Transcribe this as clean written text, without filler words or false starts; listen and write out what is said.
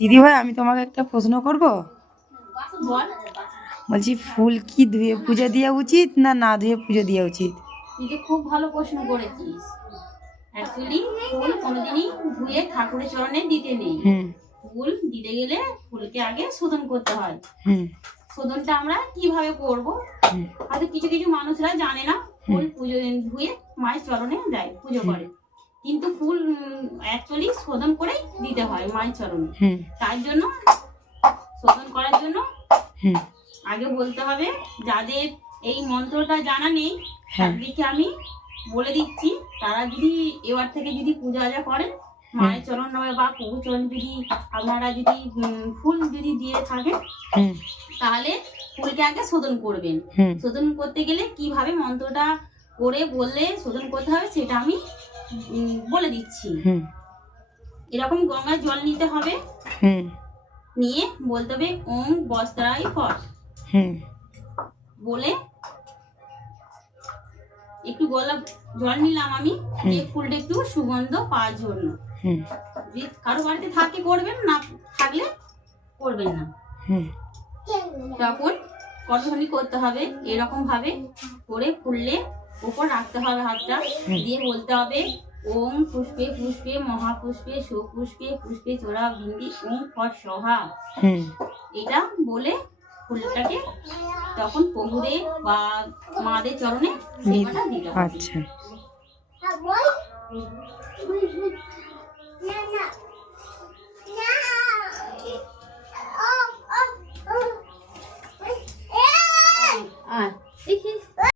দিদি ভাই আমি তোমাকে একটা প্রশ্ন করব। বলছি ফুল কি ধুয়ে পুজো দেওয়া উচিত না না ধুয়ে পুজো দেওয়া উচিত? তুই তো খুব ভালো প্রশ্ন করেছিস। অ্যাকচুয়ালি ফুল কোনোদিনই ধুয়ে ঠাকুরের চরণে দিতে নেই। ফুল দিতে গেলে ফুলকে আগে শোধন করতে হয়। শোধনটা আমরা কিভাবে করব? হয়তো কিছু কিছু মানুষরা জানে না, ফুল পুজো ধুয়ে মায়ের চরণে দেয়, পুজো করে। কিন্তু ফুল অ্যাকচুয়ালি শোধন করেই দিতে হয় মায়ের চরণে। তার জন্য শোধন করার জন্য আগে বলতে হবে, যাদের এই মন্ত্রটা জানা নেই তাদেরকে আমি বলে দিচ্ছি, তারা যদি এবার থেকে যদি পূজা আজা করেন মায়ের চরণ বা প্রভু চরণ, যদি আপনারা যদি ফুল যদি দিয়ে থাকেন তাহলে ফুলকে আগে শোধন করবেন। শোধন করতে গেলে কিভাবে মন্ত্রটা করে বললে শোধন করতে হবে সেটা আমি বলে দিচ্ছি। এরকম গঙ্গার জল নিতে হবে, নিয়ে বলতে হবে ওম বস্ত্রায় ফট বলে একটু গোলাপ জল নিলাম আমি, এই ফুলটা একটু সুগন্ধ পাওয়ার জন্য। যদি কারো বাড়িতে থাকে করবেন, না থাকলে করবেন না। তখন কতখানি করতে হবে এরকম ভাবে করে ফুললে উপর রাখতে হবে হাতটা, দিয়ে বলতে হবে ওম পুষ্পে পুষ্পে মহাপুষ্পে সুপুষ্পে পুষ্পে চোরা বিন্দি ওম ফট সহা। এটা বলে ফুলটাকে তখন প্রভুদের বা মাদের চরণে সেবাটা দিতে হবে। আচ্ছা আর দেখিস